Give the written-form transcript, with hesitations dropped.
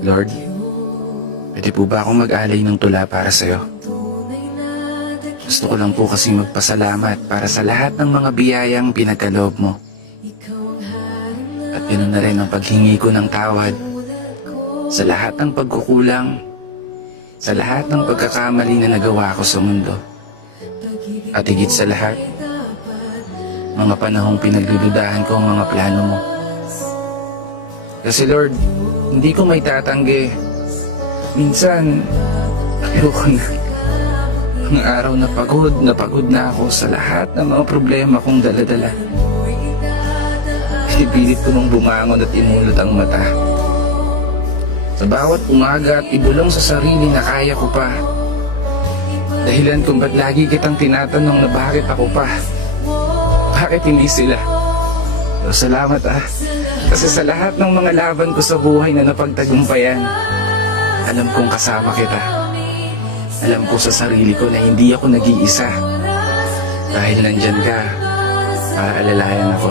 Lord, pwede po ba akong mag-alay ng tula para sa'yo? Gusto ko lang po kasi magpasalamat para sa lahat ng mga biyayang pinagkaloob mo. At ganoon na rin ang paghingi ko ng tawad sa lahat ng pagkukulang, sa lahat ng pagkakamali na nagawa ko sa mundo. At higit sa lahat, mga panahong pinagluludahan ko ang mga plano mo. Kasi Lord, hindi ko may tatanggi. Minsan, ayoko na. Ang araw na pagod na ako sa lahat ng mga problema kong daladala. Pinipilit ko mong bumangon at imulot ang mata. Sa bawat umaga at ibulong sa sarili na kaya ko pa. Dahilan kung ba't lagi kitang tinatanong na bakit ako pa. Bakit hindi sila? Pero salamat Kasi sa lahat ng mga laban ko sa buhay na napagtagumpayan, alam kong kasama kita. Alam ko sa sarili ko na hindi ako nag-iisa. Dahil nandyan ka, para alalayan ako.